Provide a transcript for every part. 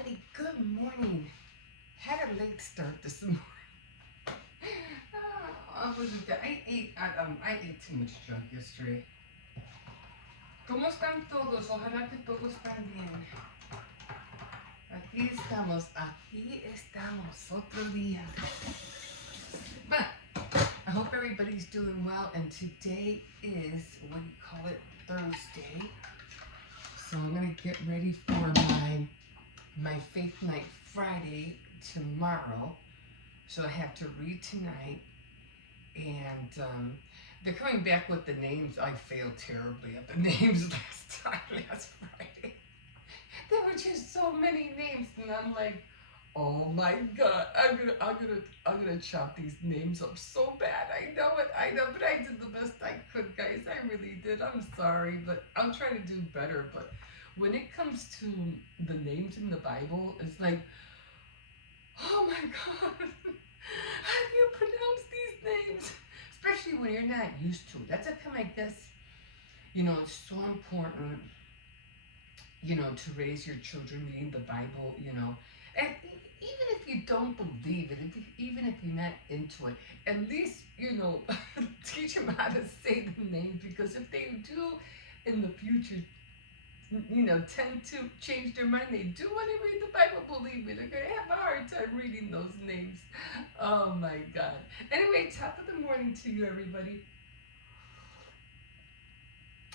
everybody, good morning. Had a late start this morning. I ate too much junk yesterday. ¿Cómo están todos? Ojalá que todos están bien. Aquí estamos, otro día. But I hope everybody's doing well, and today is, what do you call it, Thursday. So I'm gonna get ready for my Faith Night Friday tomorrow. So I have to read tonight, and they're coming back with the names. I failed terribly at the names last Friday. There were just so many names, and I'm like, oh my God, I'm gonna chop these names up so bad. I know, but I did the best I could, guys. I really did. I'm sorry, but I'm trying to do better. But when it comes to the names in the Bible, it's like, oh my God, how do you pronounce these names? Especially when you're not used to it. That's how come I guess, it's so important, to raise your children reading the Bible, and even if you don't believe it, even if you're not into it, at least, teach them how to say the names, because if they do in the future, tend to change their mind. They do want to read the Bible, believe me. They're going to have a hard time reading those names. Oh my God. Anyway, top of the morning to you, everybody.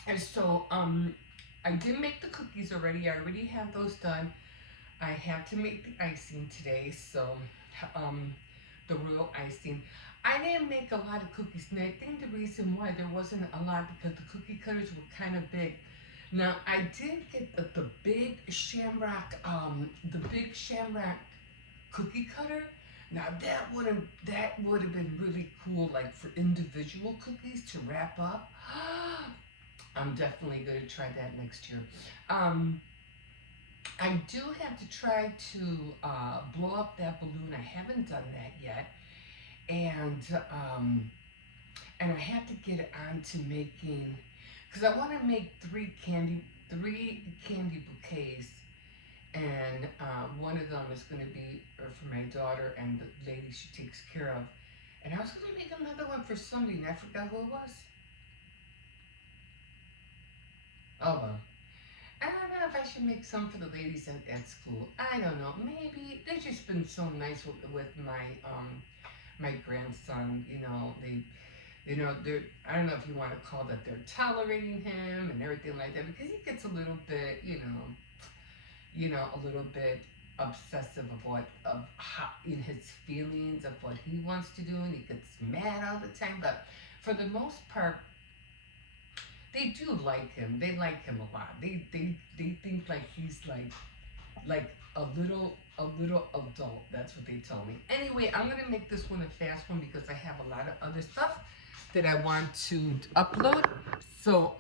And so, I did make the cookies already. I already have those done. I have to make the icing today, so, the real icing. I didn't make a lot of cookies, and I think the reason why there wasn't a lot, because the cookie cutters were kind of big. Now, I did get the big Shamrock cookie cutter. Now that would have been really cool, like for individual cookies to wrap up. I'm definitely going to try that next year. I do have to try to blow up that balloon. I haven't done that yet, and I have to get it on to making, because I want to make three candy bouquets, and one of them is going to be for my daughter and the lady she takes care of, and I was going to make another one for somebody, and I forgot who it was. Oh well. I don't know if I should make some for the ladies at school. I don't know. Maybe they've just been so nice with my grandson. They're, I don't know if you want to call that they're tolerating him and everything like that, because he gets a little bit, a little bit obsessive in his feelings of what he wants to do, and he gets mad all the time. But for the most part, they do like him. They like him a lot. They think like he's like a little adult. That's what they tell me. Anyway, I'm gonna make this one a fast one because I have a lot of other stuff that I want to upload. So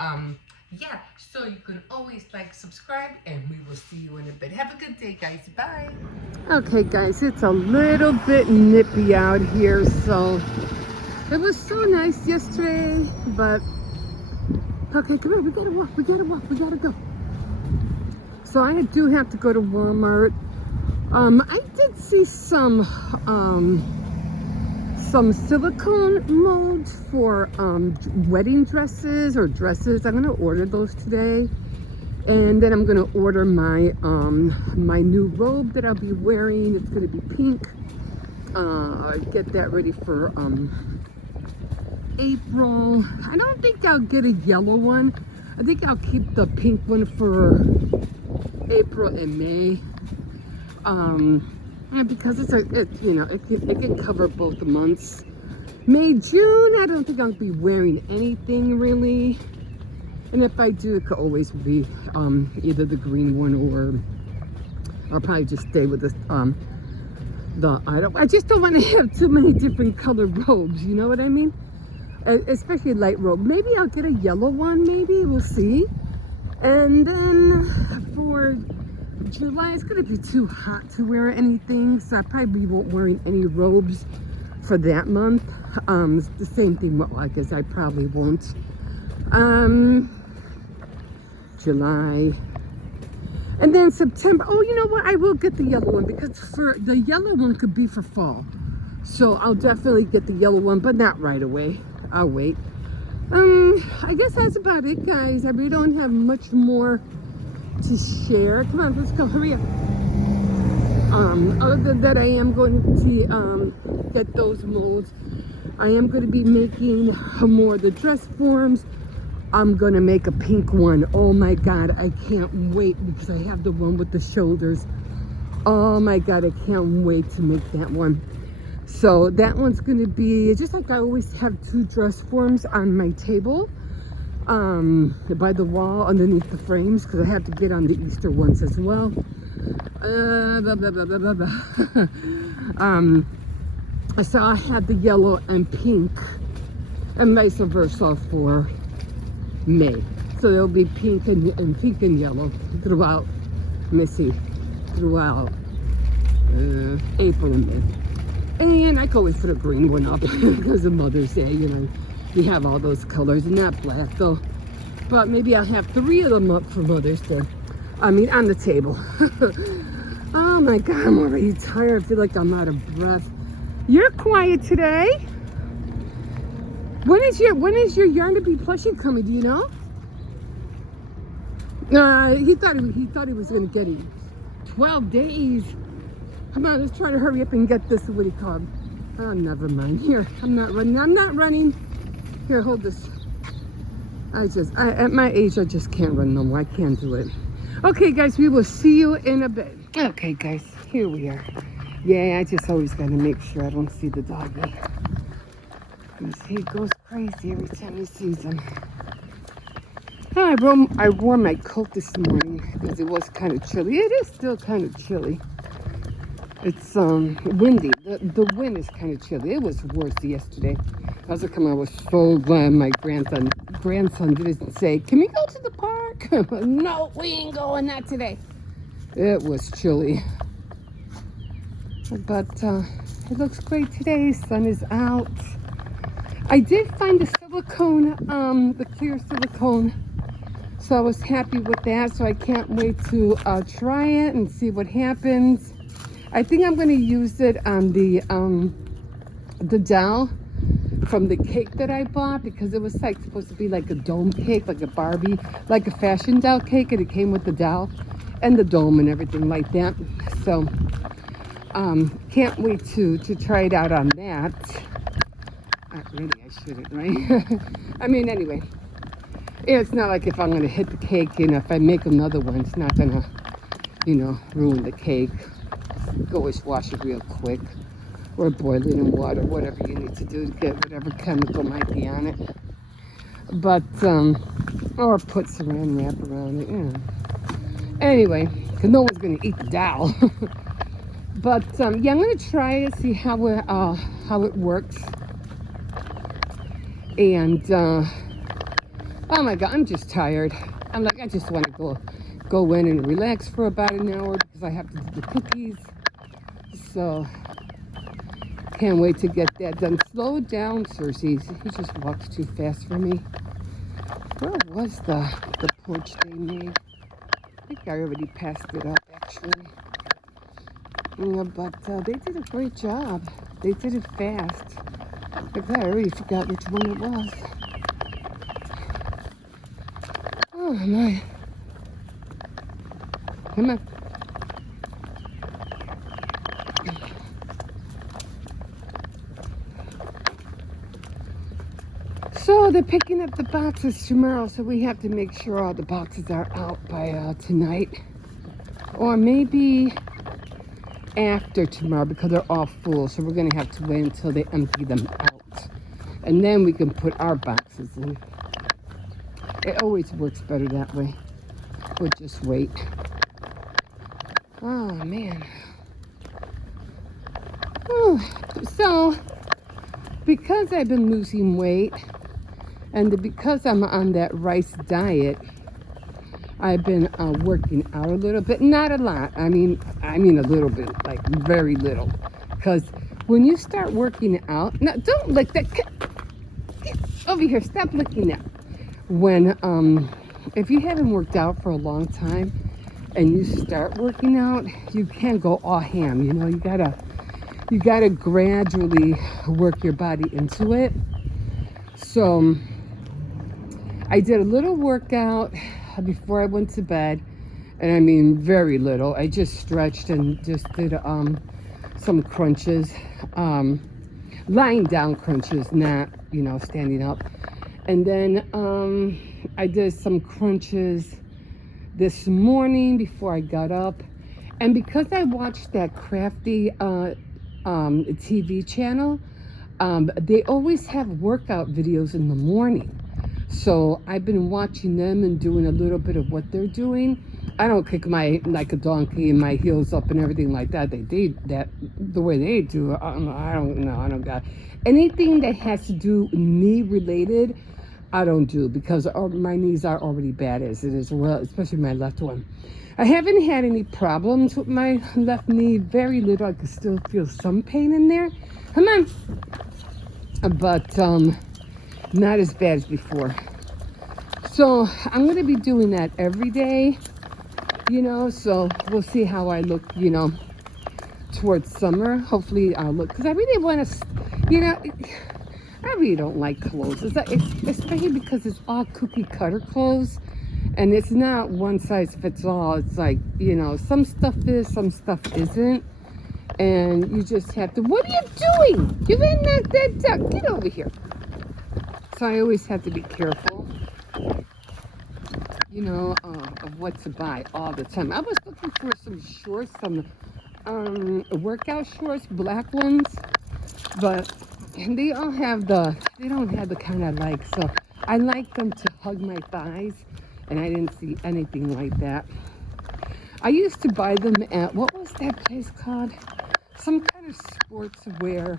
yeah, so you can always subscribe, and we will see you in a bit. Have a good day, guys. Bye. Okay, guys, it's a little bit nippy out here, so it was so nice yesterday, but okay, come on, we gotta go. So I do have to go to Walmart. I did see some silicone molds for wedding dresses or dresses. I'm gonna order those today, and then I'm gonna order my my new robe that I'll be wearing. It's gonna be pink. Get that ready for April. I don't think I'll get a yellow one. I think I'll keep the pink one for April and May. Because it can cover both the months. May, June, I don't think I'll be wearing anything really. And if I do, it could always be either the green one, or I'll probably just stay with I just don't want to have too many different colored robes, you know what I mean? Especially a light robe. Maybe I'll get a yellow one, maybe, we'll see. And then for July, it's gonna be too hot to wear anything, so I probably won't wearing any robes for that month. The same thing with August, I probably won't. July. And then September, oh, you know what? I will get the yellow one because for the yellow one could be for fall. So I'll definitely get the yellow one, but not right away. I'll wait. I guess that's about it, guys. I really don't have much more to share. Come on, let's go. Hurry up. Other than that, I am going to get those molds. I am going to be making more of the dress forms. I'm going to make a pink one. Oh my God, I can't wait because I have the one with the shoulders. Oh my God, I can't wait to make that one. So that one's going to be, just like I always have 2 dress forms on my table. By the wall underneath the frames because I have to get on the Easter ones as well. Blah, blah, blah, blah, blah, blah. So I had the yellow and pink and vice versa for May. So there'll be pink and pink and yellow throughout, let me see, throughout April and May. And I could always put a green one up because of Mother's Day, you know. We have all those colors, not black though. But maybe I'll have 3 of them up for Mother's Day. I mean, on the table. Oh my God, I'm already tired. I feel like I'm out of breath. You're quiet today. When is your Yarn to Be plushie coming? Do you know? He thought he was gonna get it. 12 days. Come on, let's try to hurry up and get this. What do you call it? Oh, never mind. Here, I'm not running. Here, hold this. At my age, I just can't run no more. I can't do it. Okay, guys, we will see you in a bit. Okay, guys, here we are. Yeah, I just always got to make sure I don't see the doggy. You see, he goes crazy every time he sees him. Oh, I wore my coat this morning because it was kind of chilly. It is still kind of chilly. It's windy. The wind is kind of chilly. It was worse yesterday. I was like, I was so glad my grandson didn't say, "Can we go to the park?" No, we ain't going, not today. It was chilly. But it looks great today. Sun is out. I did find the silicone, the clear silicone. So I was happy with that. So I can't wait to try it and see what happens. I think I'm going to use it on the doll from the cake that I bought because it was like supposed to be like a dome cake, like a Barbie, like a fashion doll cake, and it came with the doll and the dome and everything like that. So can't wait to try it out on that. Really, I shouldn't, right? I mean, anyway, it's not like if I'm going to hit the cake, you know, if I make another one, it's not going to, you know, ruin the cake. You can always wash it real quick or boil it in water, whatever you need to do to get whatever chemical might be on it. But, or put saran wrap around it, you know. Anyway, because no one's going to eat the doll. But, yeah, I'm going to try it, see how it works. And, oh my God, I'm just tired. I'm like, I just want to go in and relax for about an hour because I have to do the cookies. So, can't wait to get that done. Slow down, Cersei. He just walks too fast for me. Where was the porch they made? I think I already passed it up, actually. Yeah, but they did a great job. They did it fast. Like I already forgot which one it was. Oh, my. Come on. So they're picking up the boxes tomorrow, so we have to make sure all the boxes are out by tonight. Or maybe after tomorrow because they're all full, so we're going to have to wait until they empty them out. And then we can put our boxes in. It always works better that way. We'll just wait. Oh, man. So, because I've been losing weight, and because I'm on that rice diet, I've been working out a little bit. Not a lot. I mean a little bit, like very little. Because when you start working out, now don't lick that. Get over here. Stop licking that. When if you haven't worked out for a long time, and you start working out, you can't go all ham. You know, you gotta gradually work your body into it. So I did a little workout before I went to bed, and I mean very little. I just stretched and just did some crunches, lying down crunches, not, you know, standing up. And then I did some crunches this morning before I got up. And because I watched that Crafty TV channel, they always have workout videos in the morning. So I've been watching them and doing a little bit of what they're doing. I don't kick my like a donkey and my heels up and everything like that. They did that the way they do. I don't know. I don't got anything that has to do knee related. I don't do, because my knees are already bad as it is, well, especially my left one. I haven't had any problems with my left knee. Very little. I can still feel some pain in there. Come on. But not as bad as before. So I'm going to be doing that every day, you know, so we'll see how I look, you know, towards summer. Hopefully I'll look, because I really want to, you know, I really don't like clothes. Especially because it's all cookie cutter clothes, and it's not one size fits all. It's like, you know, some stuff is, some stuff isn't, and you just have to, what are you doing? You didn't knock that down. Get over here. So I always have to be careful, you know, of what to buy all the time. I was looking for some shorts, some workout shorts, black ones, but they don't have the kind I like. So I like them to hug my thighs, and I didn't see anything like that. I used to buy them at, what was that place called? Some kind of sportswear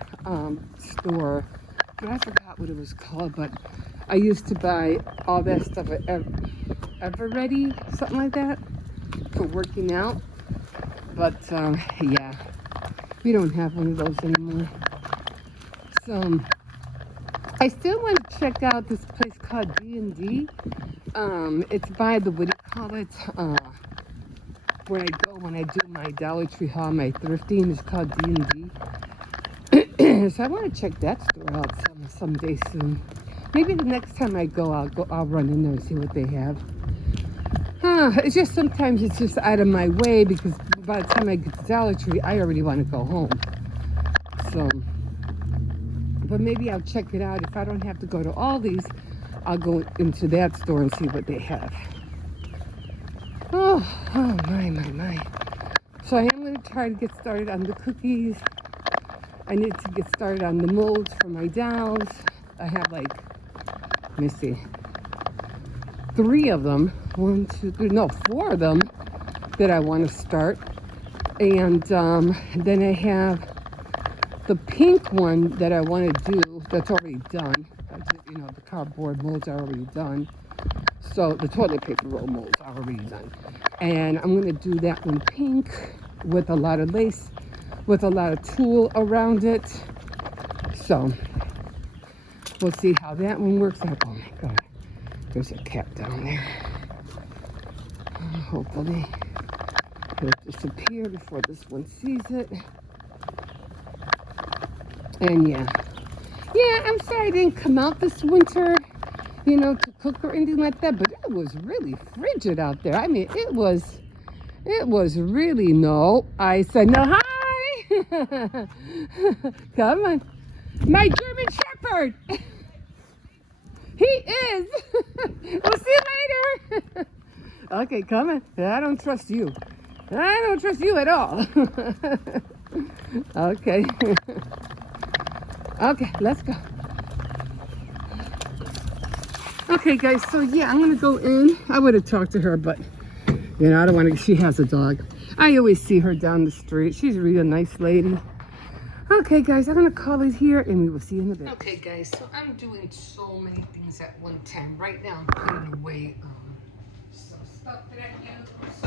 store, but I forgot what it was called. But I used to buy all that stuff at Everready, something like that, for working out. But yeah, we don't have one of those anymore. So I still want to check out this place called D&D. It's by the, what do you call it? Where I go when I do my Dollar Tree haul, my thrifting. It's called D&D. So I want to check that store out someday soon. Maybe the next time I go, I'll run in there and see what they have. It's just sometimes it's just out of my way, because by the time I get to Dollar Tree, I already want to go home. So, but maybe I'll check it out. If I don't have to go to Aldi's, I'll go into that store and see what they have. Oh my. So I am going to try to get started on the cookies. I need to get started on the molds for my dolls. I have like, let me see, 3 of them. 1, 2, 3, no, 4 of them that I want to start. And then I have the pink one that I want to do that's already done. You know, the cardboard molds are already done. So the toilet paper roll molds are already done. And I'm going to do that one pink with a lot of lace, with a lot of tulle around it. So we'll see how that one works out. Oh my God, there's a cat down there. Hopefully it'll disappear before this one sees it. And yeah, I'm sorry I didn't come out this winter, you know, to cook or anything like that, but it was really frigid out there. I mean, it was really, no. I said, no, hi. Come on. My German Shepherd. He is. We'll see you later. Okay, come on. I don't trust you. I don't trust you at all. Okay. Okay, let's go. Okay, guys, so yeah, I'm gonna go in. I would have talked to her, but you know, I don't want to. She has a dog. I always see her down the street. She's a really nice lady. Okay, guys, I'm gonna call it here, and we will see you in a bit. Okay, guys, so I'm doing so many things at one time. Right now, I'm putting away some stuff that I use.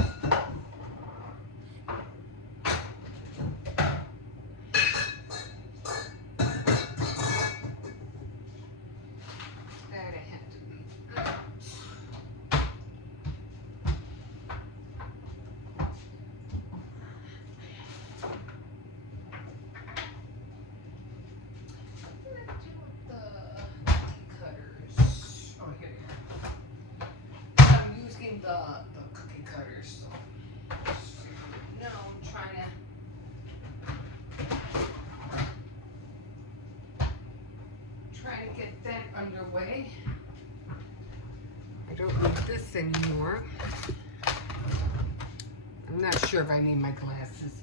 underway. I don't need this anymore. I'm not sure if I need my glasses.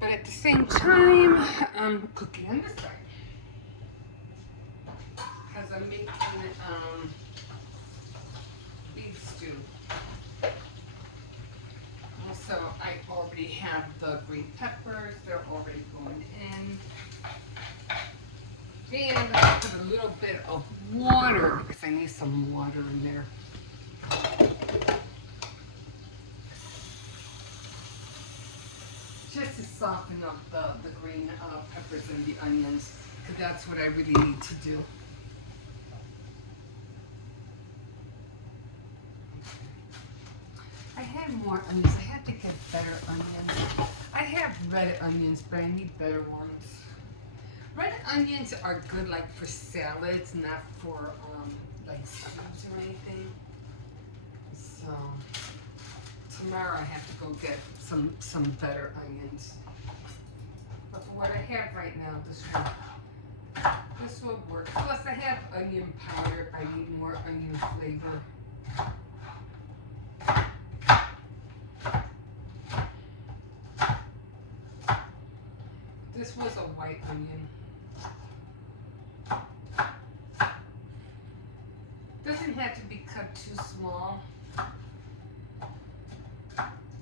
But at the same time, I'm cooking on this side. Because I'm making beef stew. Also, I already have the green peppers. They're already going in. And I put a little bit of water because I need some water in there. Just to soften up the green peppers and the onions, because that's what I really need to do. I had more onions. I have to get better onions. I have red onions, but I need better ones. Red onions are good like for salads, not for like stews or anything. So tomorrow I have to go get some better onions. But for what I have right now, this will work. Plus I have onion powder. I need more onion flavor. This was a white onion. Doesn't have to be cut too small,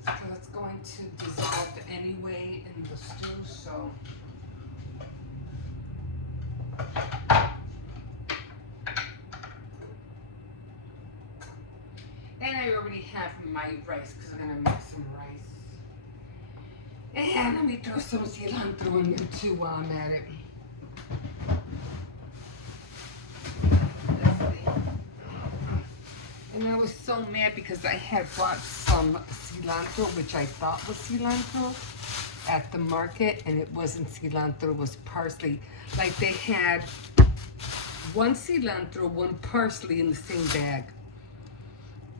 because it's going to dissolve anyway in the stew, so. And I already have my rice, because I'm going to make some rice. And let me throw some cilantro in there too while I'm at it. And I was so mad because I had bought some cilantro, which I thought was cilantro, at the market, and it wasn't cilantro, it was parsley. Like they had one cilantro, one parsley in the same bag.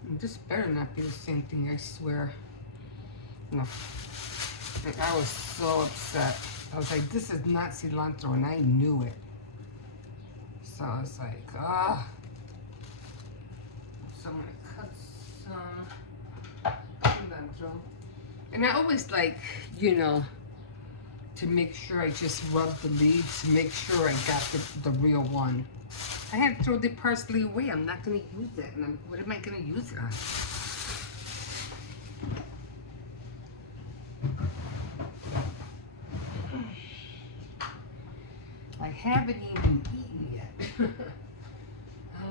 And this better not be the same thing, I swear. No. And I was so upset. I was like, this is not cilantro, and I knew it. So I was like, ah. So I'm gonna cut some cilantro. And I always like, you know, to make sure I just rub the leaves to make sure I got the real one. I had to throw the parsley away. I'm not gonna use it. And what am I gonna use it on? I haven't even eaten yet.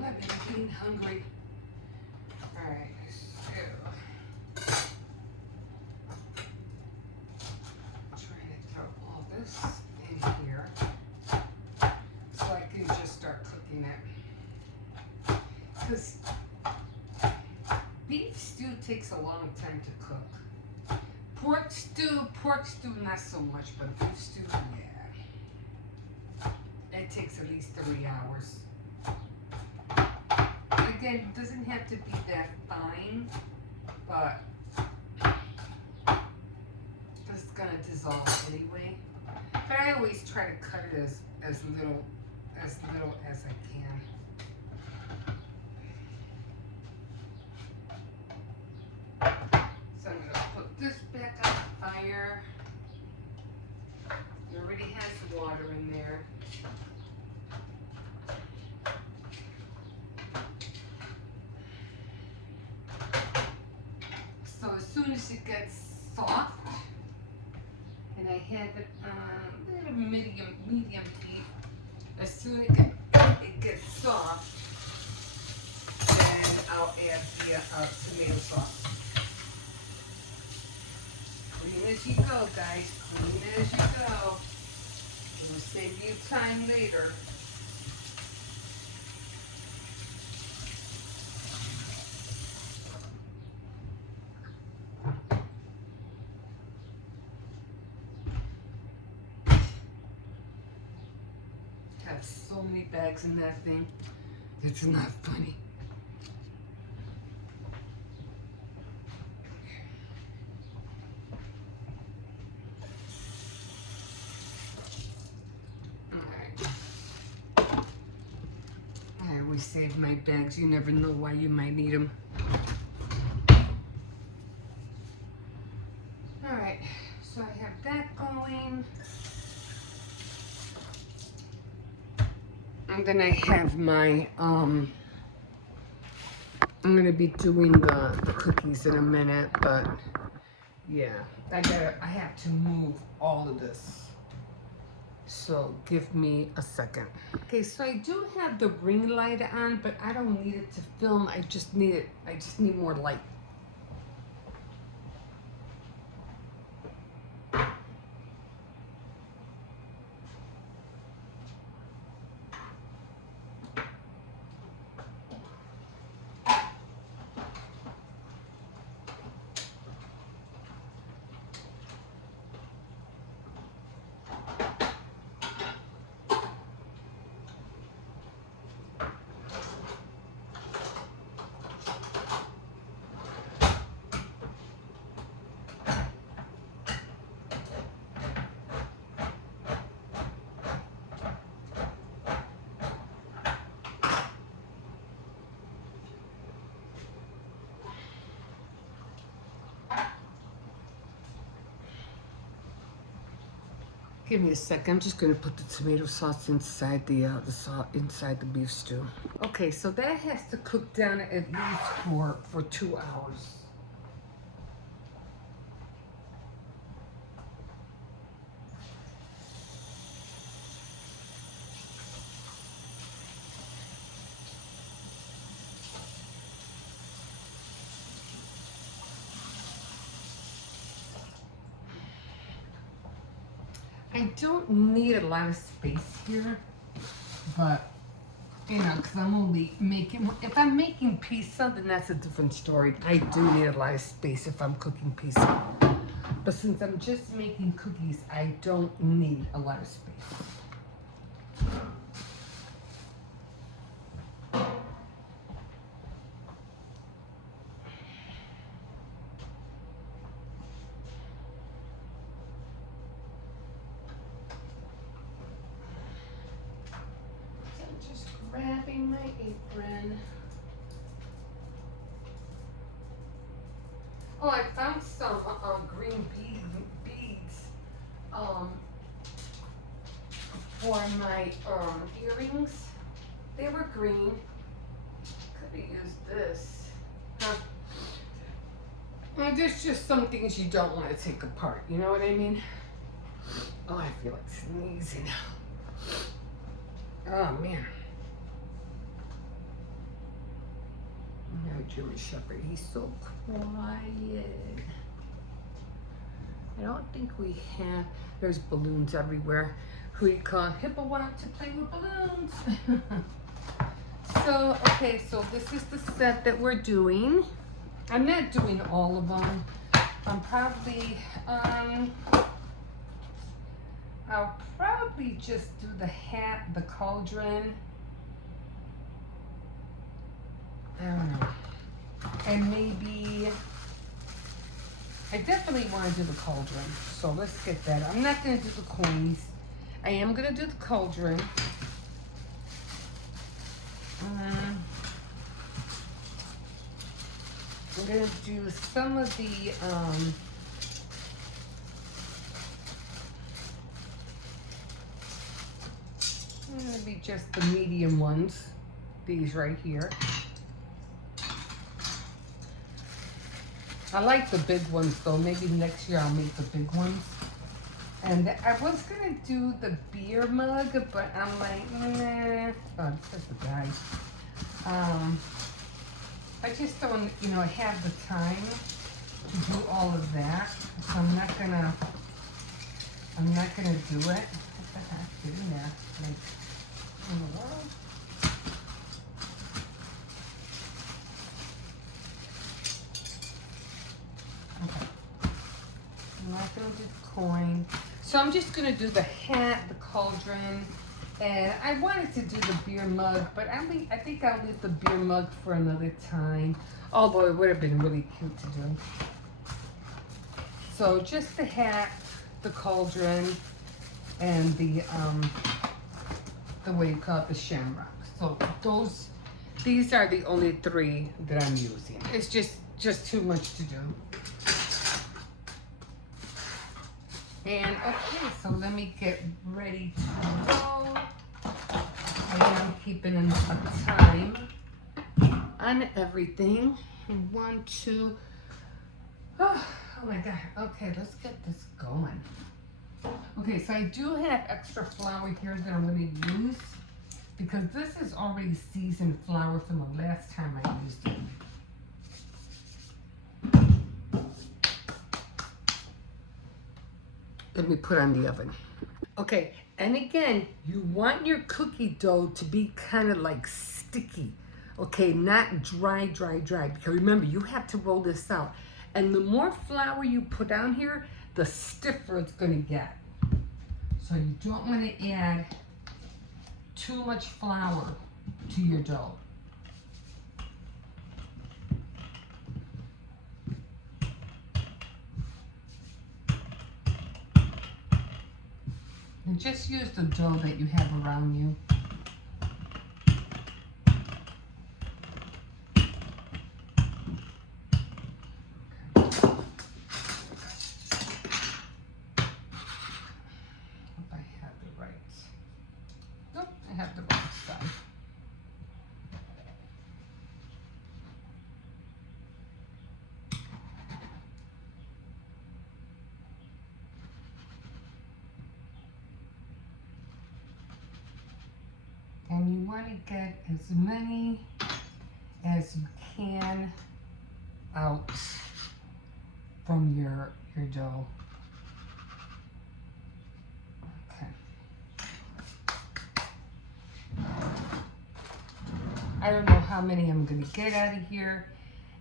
I've been getting hungry. Alright, so I'm trying to throw all this in here so I can just start cooking it. Because beef stew takes a long time to cook. Pork stew not so much, but beef stew, yeah. It takes at least 3 hours. Again, it doesn't have to be that fine, but it's gonna dissolve anyway. But I always try to cut it as little as I can. So I'm gonna put this back on the fire. It already has water in there. So as soon as it gets soft, and I have it on a little medium heat, as soon as it gets soft, then I'll add the tomato sauce. Clean as you go, guys. Clean as you go. It will save you time later. Have so many bags in that thing. It's not funny. save my bags. You never know why you might need them. All right, so I have that going. And then I have my, I'm gonna be doing the cookies in a minute, but yeah, I have to move all of this. So give me a second. Okay, so I do have the ring light on, but I don't need it to film. I just need more light. Give me a second. I'm just gonna put the tomato sauce inside the inside the beef stew. Okay, so that has to cook down at least for 2 hours. I don't need a lot of space here, but you know, because I'm only making, if I'm making pizza, then that's a different story. I do need a lot of space if I'm cooking pizza. But since I'm just making cookies, I don't need a lot of space. Grabbing my apron. Oh, I found some green beads for my earrings. They were green. Could have used this. Huh. There's just some things you don't want to take apart. You know what I mean? Oh, I feel like sneezing. Oh man. No, German Shepherd, he's so quiet. I don't think we have, there's balloons everywhere. Who you call Hippo want to play with balloons. So, okay, so this is the set that we're doing. I'm not doing all of them. I'm probably, I'll probably just do the hat, the cauldron. I don't know. And maybe, I definitely want to do the cauldron. So let's get that. I'm not going to do the coins. I am going to do the cauldron. I'm going to do some of the, maybe just the medium ones. These right here. I like the big ones though. Maybe next year I'll make the big ones. And I was gonna do the beer mug, but I'm like, nah. Oh, this is the guy. I just don't, you know, have the time to do all of that. So I'm not gonna do it. What the heck is in there? Like, in the world? Okay. I'm not gonna do the coin. So I'm just gonna do the hat, the cauldron, and I wanted to do the beer mug, but I think I'll leave the beer mug for another time. Although it would have been really cute to do. So just the hat, the cauldron, and the what do you call it, the shamrock. So those, These are the only 3 that I'm using. It's just too much to do. And okay, so let me get ready to roll. I am keeping a time on everything. 1, 2. Oh my God. Okay, let's get this going. Okay, so I do have extra flour here that I'm going to use because this is already seasoned flour from the last time I used it. Let me put on the oven. Okay, and again, you want your cookie dough to be kind of like sticky. Okay, not dry. Because remember, you have to roll this out. And the more flour you put on here, the stiffer it's gonna get. So you don't wanna add too much flour to your dough. And just use the dough that you have around you. Hope I have the right. Nope, I have the wrong side. And you want to get as many as you can out from your dough. Okay. I don't know how many I'm going to get out of here.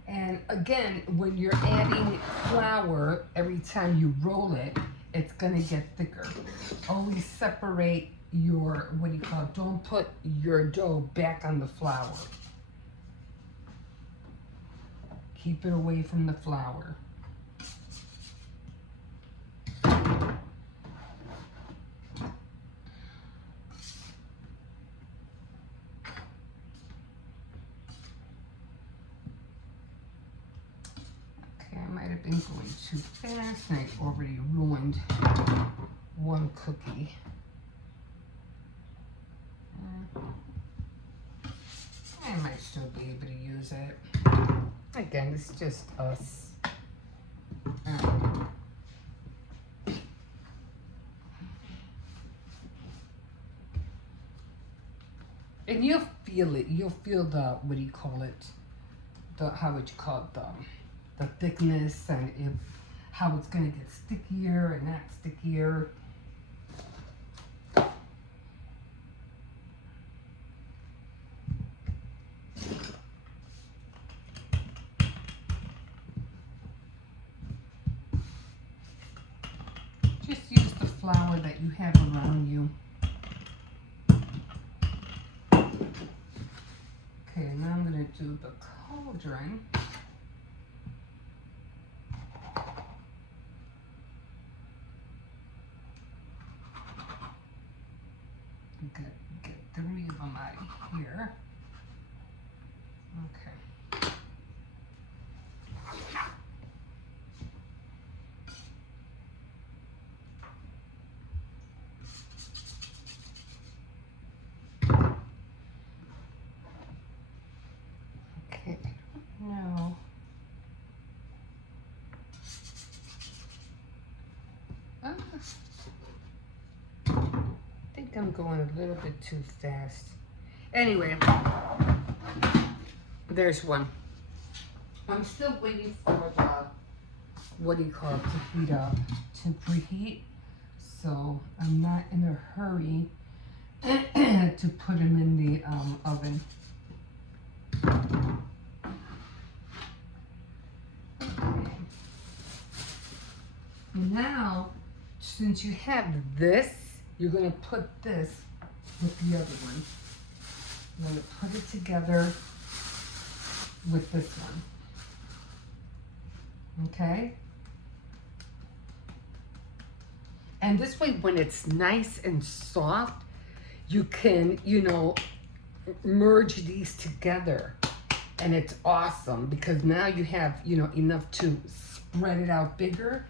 And again, when you're adding flour, every time you roll it, it's going to get thicker. Always separate your, what do you call it? Don't put your dough back on the flour. Keep it away from the flour. I might have been going too fast and I already ruined one cookie. I might still be able to use it. Again, it's just us. And you'll feel it. You'll feel the, what do you call it? The, how would you call it? The thickness and how it's going to get stickier and not stickier. Just use the flour that you have around you. Okay, now I'm going to do the cauldron. Get 3 of them out of here. Okay. Okay, no. I think I'm going a little bit too fast. Anyway, there's one. I'm still waiting for the, what do you call it, to heat up, to preheat. So I'm not in a hurry to put them in the oven. Okay. Now, since you have this, you're going to put this with the other one. I'm going to put it together with this one. Okay? And this way, when it's nice and soft, you can, you know, merge these together. And it's awesome because now you have, you know, enough to spread it out bigger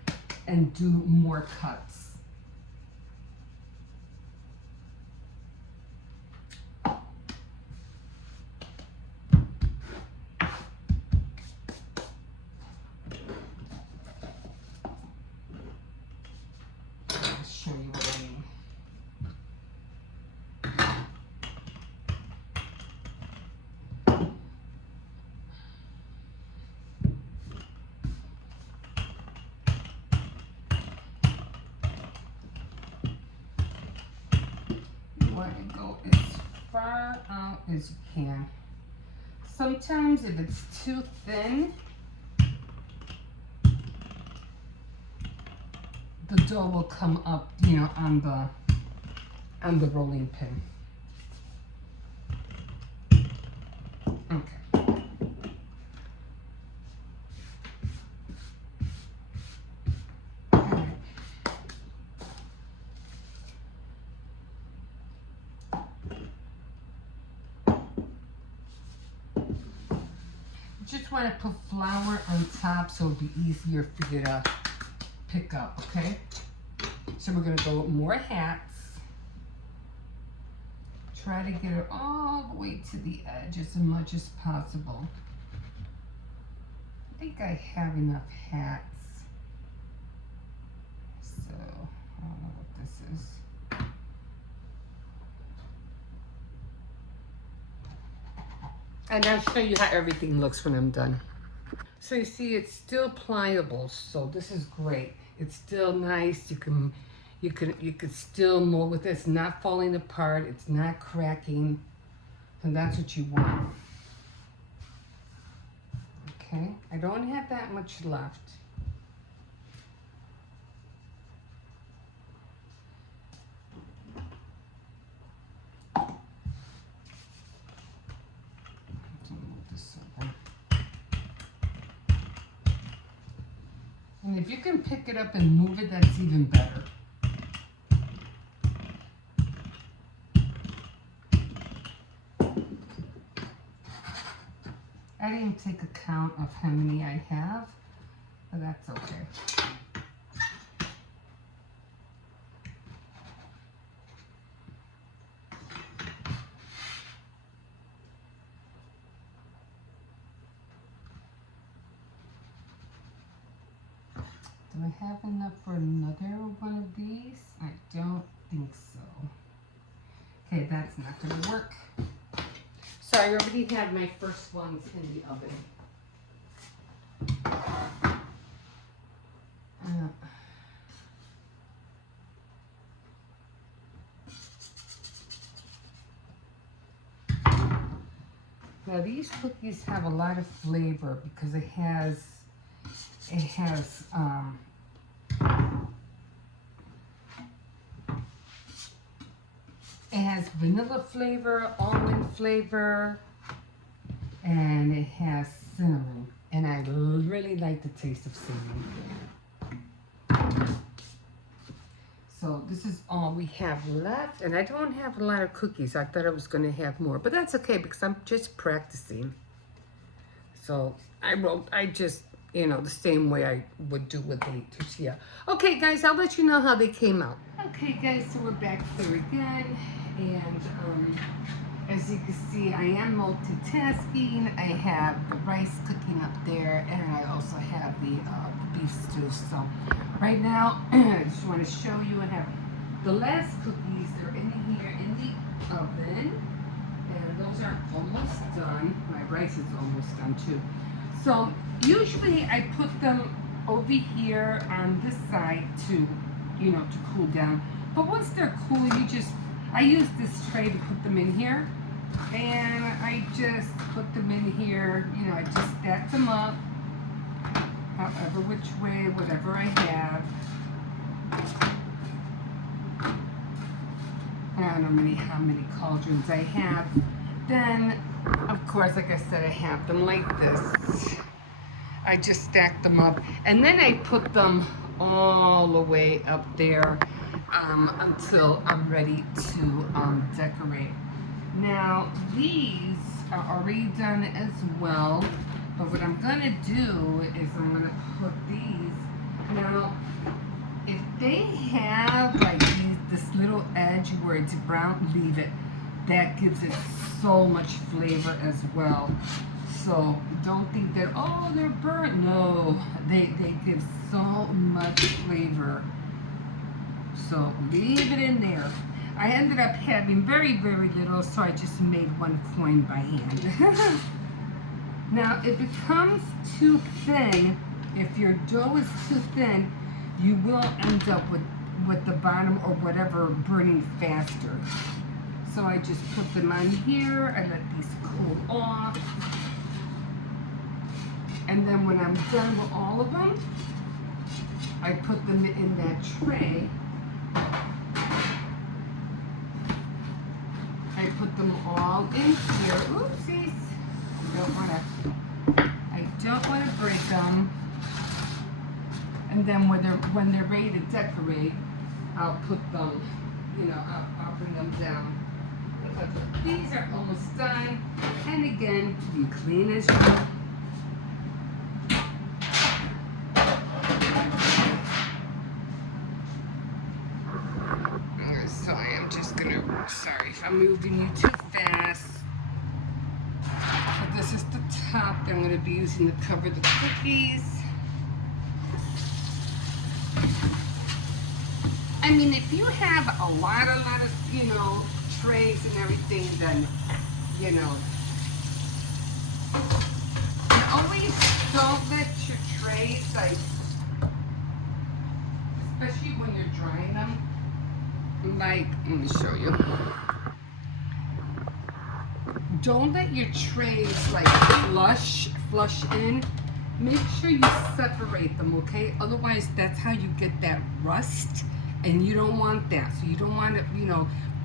and do more cuts. I'll show you what I mean. You want to go as far out as you can. Sometimes if it's too thin, the dough will come up, you know, on the rolling pin. Okay. Just want to put flour on top so it'll be easier for you to pick up, okay? So we're going to go with more hats. Try to get it all the way to the edge as much as possible. I think I have enough hats. So, I don't know what this is. And I'll show you how everything looks when I'm done. So you see, it's still pliable, so this is great. It's still nice. You could still mold with it. It's not falling apart. It's not cracking, and that's what you want. Okay, I don't have that much left. And if you can pick it up and move it, that's even better. I didn't take a count of how many I have, but that's okay. Do I have enough for another one of these? I don't think so. Okay, that's not going to work. So I already have my first ones in the oven. Now these cookies have a lot of flavor because it has vanilla flavor, almond flavor, and it has cinnamon. And I really like the taste of cinnamon. So this is all we have left. And I don't have a lot of cookies. I thought I was going to have more. But that's okay because I'm just practicing. So I just, you know, the same way I would do with the tortilla. Okay, guys, I'll let you know how they came out. Okay, guys, so we're back here again. And as you can see, I am multitasking. I have the rice cooking up there, and I also have the beef stew. So right now, I just want to show you. I have the last cookies. They're in here in the oven, and those are almost done. My rice is almost done too. So usually I put them over here on this side to, you know, to cool down. But once they're cool, I use this tray to put them in here, and I just put them in here. You know, I just stack them up, however which way, whatever I have. I don't know how many cauldrons I have. Then, of course, like I said, I have them like this. I just stack them up, and then I put them all the way up there until I'm ready to decorate. Now, these are already done as well, but what I'm gonna do is I'm gonna put these. Now, if they have like this little edge where it's brown, leave it. That gives it so much flavor as well. So don't think that, oh, they're burnt. No, they give so much flavor. So leave it in there. I ended up having very, very little, so I just made one coin by hand. Now, if it becomes too thin, if your dough is too thin, you will end up with the bottom or whatever burning faster. So I just put them on here. I let these cool off. And then when I'm done with all of them, I put them in that tray. I put them all in here. Oopsies. I don't want to break them. And then when they're ready to decorate, I'll put them, I'll bring them down. These are almost done. And again, you clean as you go. So I am just gonna, sorry if I'm moving you too fast. But this is the top that I'm gonna be using to cover the cookies. I mean, if you have a lot of, trays and everything, then, and always don't let your trays, like, especially when you're drying them, like, let me show you. Don't let your trays, like, flush in. Make sure you separate them, okay? Otherwise, that's how you get that rust, and you don't want that. So you don't want to,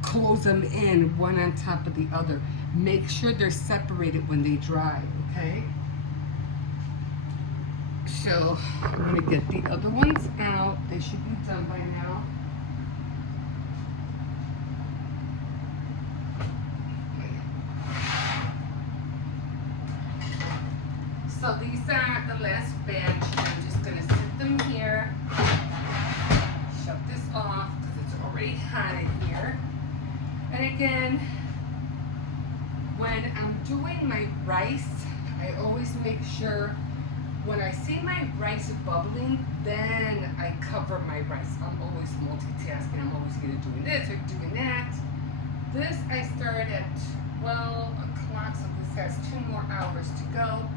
close them in one on top of the other. Make sure they're separated when they dry, okay? So I'm gonna get the other ones out. They should be done by now. So these are the last batch. I'm just gonna sit them here. Shut this off because it's already hot in here. And again, when I'm doing my rice, I always make sure when I see my rice bubbling, then I cover my rice. I'm always multitasking. I'm always either doing this or doing that. This I start at 12 o'clock, so this has 2 more hours to go.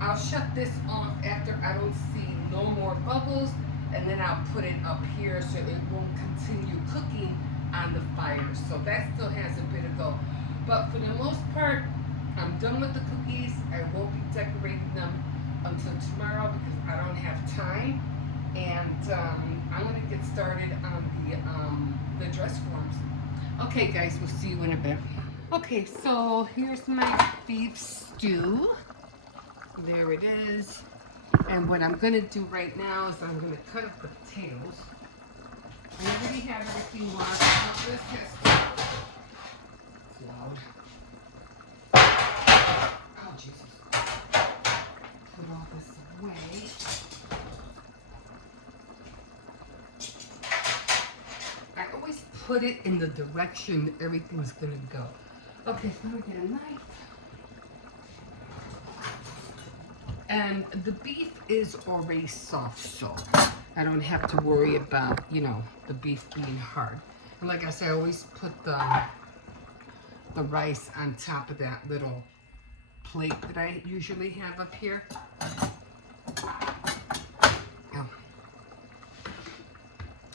I'll shut this off after I don't see no more bubbles, and then I'll put it up here so it won't continue cooking on the fire. So that still has a bit to go. But for the most part, I'm done with the cookies. I won't be decorating them until tomorrow because I don't have time. And I'm gonna get started on the dress forms. Okay guys, we'll see you in a bit. Okay, so here's my beef stew. There it is. And what I'm gonna do right now is I'm gonna cut up the potatoes. I already have everything washed up. This has it's loud. Oh Jesus. Put all this away. I always put it in the direction everything's gonna go. Okay, so I'm gonna get a knife. And the beef is already soft, so I don't have to worry about, the beef being hard. And like I said, I always put the rice on top of that little plate that I usually have up here. Oh.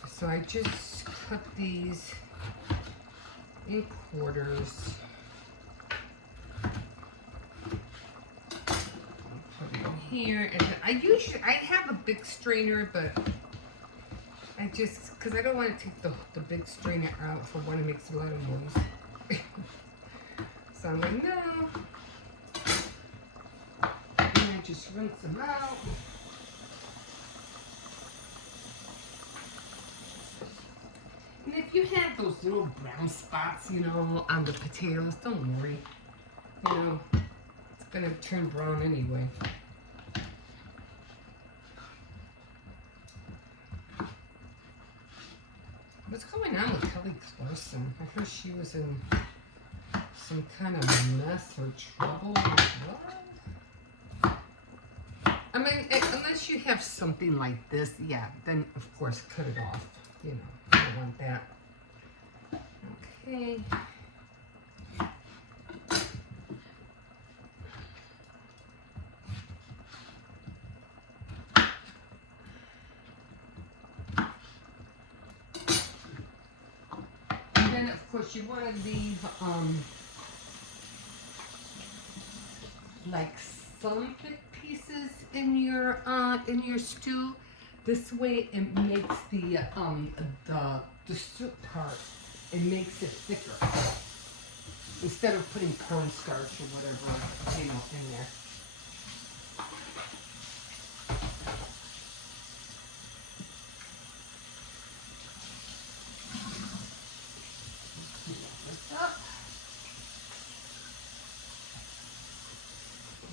So I just cut these in quarters. Here, and I have a big strainer, but I just, because I don't want to take the big strainer out for one, it makes a lot of noise. So I'm like, no. And I just rinse them out. And if you have those little brown spots, you know, on the potatoes, don't worry. You know, it's gonna turn brown anyway. What's going on with Kelly Clarkson? I heard she was in some kind of mess or trouble. What? I mean, unless you have something like this, yeah, then of course cut it off. You know, I don't want that. Okay. And then of course you want to leave like some big pieces in your stew. This way it makes the soup part, it makes it thicker. Instead of putting cornstarch or whatever, you know, in there.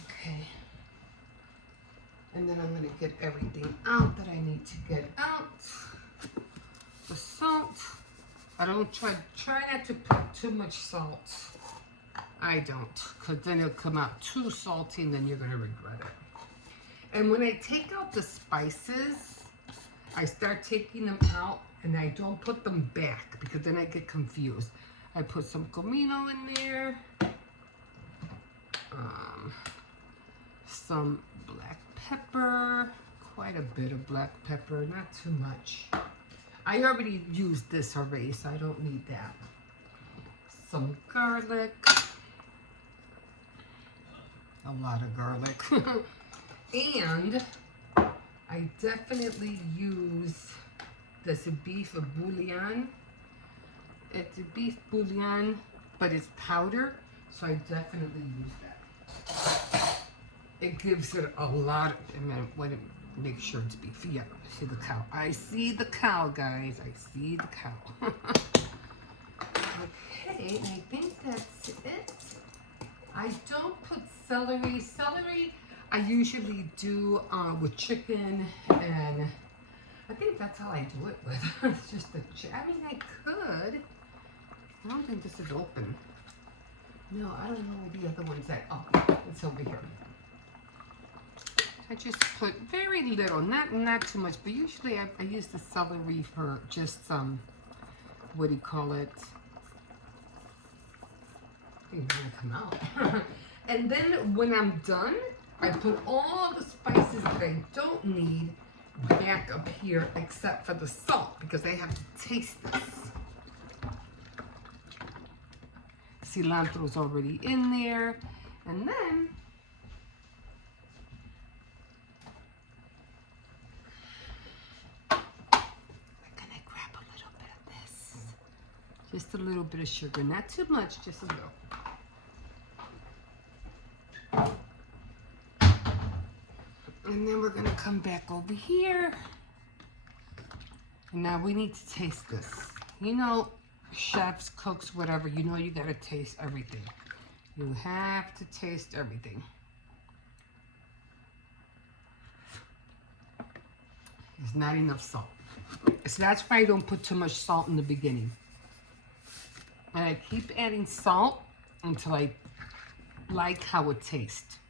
Okay. And then I'm going to get everything out that I need to get out. The salt. I don't try not to put too much salt. I don't, because then it'll come out too salty and then you're going to regret it. And when I take out the spices, I start taking them out and I don't put them back because then I get confused. I put some comino in there. Some black pepper, quite a bit of black pepper, not too much. I already used this already, so I don't need that. Some garlic, a lot of garlic. And I definitely use this beef bouillon. It's a beef bouillon, but it's powder, so I definitely use that. It gives it a lot. I want to make sure it's beef. Yeah, see the cow. I see the cow, guys. I see the cow. Okay, and I think that's it. I don't put celery. Celery, I usually do with chicken, and I think that's how I do it with. It's just the I mean, I could. I don't think this is open. No, I don't know where the other one's at. Oh, it's over here. I just put very little, not too much, but usually I use the celery for just some, what do you call it? It's gonna come out. And then when I'm done, I put all the spices that I don't need back up here except for the salt because I have to taste this. Cilantro's already in there. And then just a little bit of sugar, not too much, just a little. And then we're gonna come back over here. And now we need to taste this. You know, chefs, cooks, whatever, you know you gotta taste everything. You have to taste everything. There's not enough salt. So that's why I don't put too much salt in the beginning. And I keep adding salt until I like how it tastes.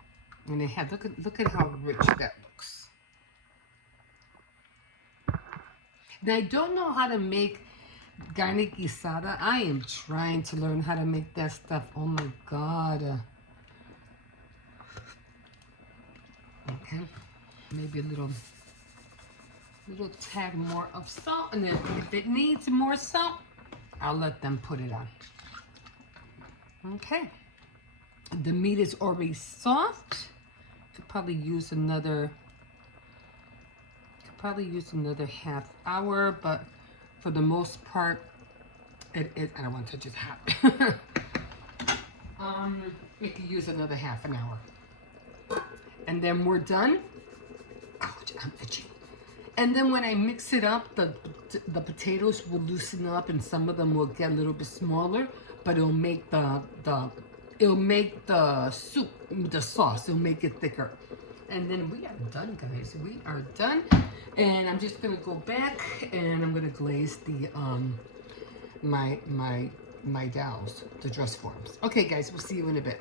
And they have look at how rich that looks. Now I don't know how to make carne guisada. I am trying to learn how to make that stuff. Oh my God. Okay, maybe a little tad more of salt, and then if it needs more salt, I'll let them put it on. Okay. The meat is already soft. Could probably use another half hour, but for the most part, I don't want to touch it hot. We could use another half an hour. And then we're done. Ouch, I'm itching. And then when I mix it up, the potatoes will loosen up, and some of them will get a little bit smaller. But it'll make it'll make the soup, the sauce. It'll make it thicker. And then we are done, guys. We are done. And I'm just gonna go back and I'm gonna glaze the my dowels, the dress forms. Okay, guys. We'll see you in a bit.